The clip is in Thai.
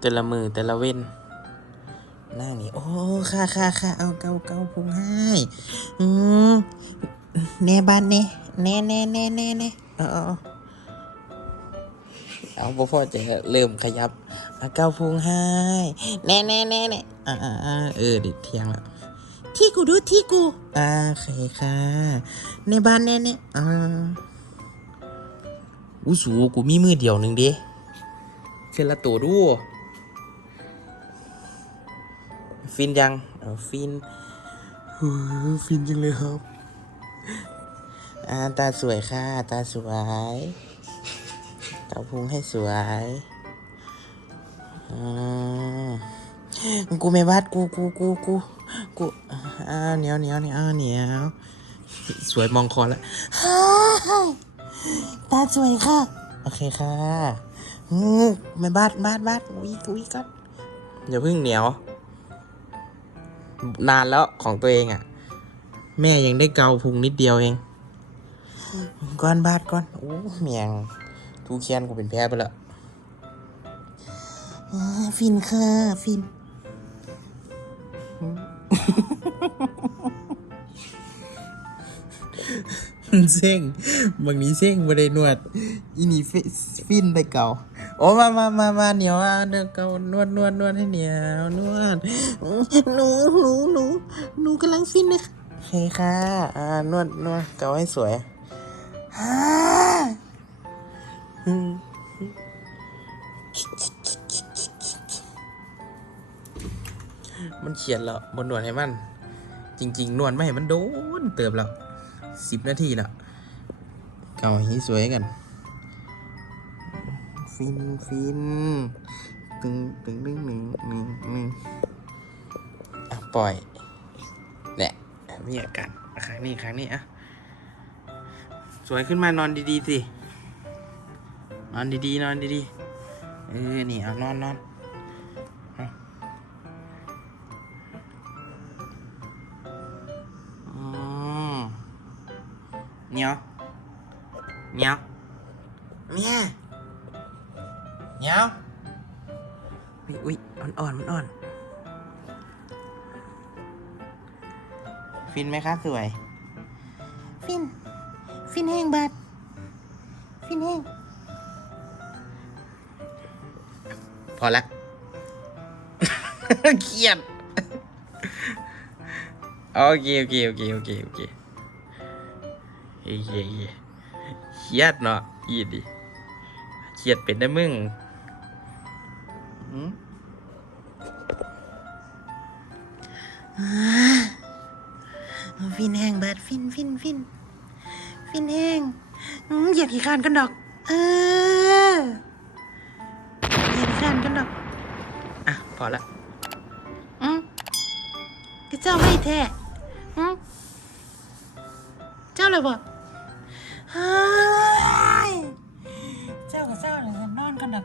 แต่ละมือแต่ละเว้นนั่งนี่โอ้ค่ะค่ะค่ะเอาเกาเกาพุงให้ อืมแน่บ้านแน่แน่แน่แน่แน่แน่เอาเอาเอาเอาบ่พอจะเริ่มขยับเอาเกาพุงให้แน่แน่แน่แน่อ่าอ่าอ่าเออดิเที่ยงแล้วที่กูดูที่กูอ่าโอเคค่ะ ในบ้านแน่แน่อ่าอู้สูกูมีมือเดียวหนึ่งเด้เชลละตัวดู ฟินยังเอาฟินหูฟินจังเลยครับอ่าตาสวยค่ะ ตาสวยเกาพุงให้สวยอืมกูไม่วาดกูกูกูกูกูอ่าเหนียวเหนียวเหนียวเหนียวสวยมองคอแล้วฮ่าตาสวยค่ะ โอเคค่ะอืมไม่บาดบาดบาดอุ้ยอุ้ยก่อนอย่าเพิ่งเหนียว นานแล้วของตัวเองอะ่ะ แม่ยังได้เกาพุงนิดเดียวเองก้อนบาดก้อนโอ้เมียงทูเคียนกูเป็นแพ้ไปละฟินค่ะฟิน เส้งบางนี้เส้งบ่ได้นวด อีนี่ฟินได้เก่า โอ้มามามามาเหนียวอะเนื้อเกานวดนวดนวดให้เหนียวนวดหนูหนูหนูหนูกำลังฟินเลยค่ะโอเคค่ะ อ่านวดนวดเกาให้สวยฮ่าอืมมันเขียนแล้วบนนวดให้มัน จริง ๆ นวดไม่ให้มันโดนเติบแล้ว สิบนาทีล้วเกาห้สวยกัน ฟินฟินตึงตึงตึงหนึ่งหนึ่งหนึ่งอะปล่อยเนี่ยมีอาการครั้งนี้ครั้งนี้อะ สวยขึ้นมานอนดีๆสิ นอนดีๆ นอนดีๆ เออ นี่เอานอนนอน เนียวเนียวเนี่ยเนียวอุ๊ยอุ้ยอ่อนๆมันอ่อนฟินไหมคะสวย ฟิน ฟินแห้งบัดฟินแห้งพอละเครียดโอเคโอเคโอเคโอเคโอเค เฮ้ยเฮ้ยเฮ้ยเครียดเนาะอีดิเครียดเป็นได้มึงหืมอ่าฟินแห้งบัดฟินฟินฟินฟินแห้งอืมเหยียดขี้คร้านกันดอก เออเหยียดขี้คร้านกันดอก อะ พอละอืมก็เจ้าไม่แท้อืมเจ้าเลยบอก เฮ้เจ้ากับเจ้าเลยนอนกันดอก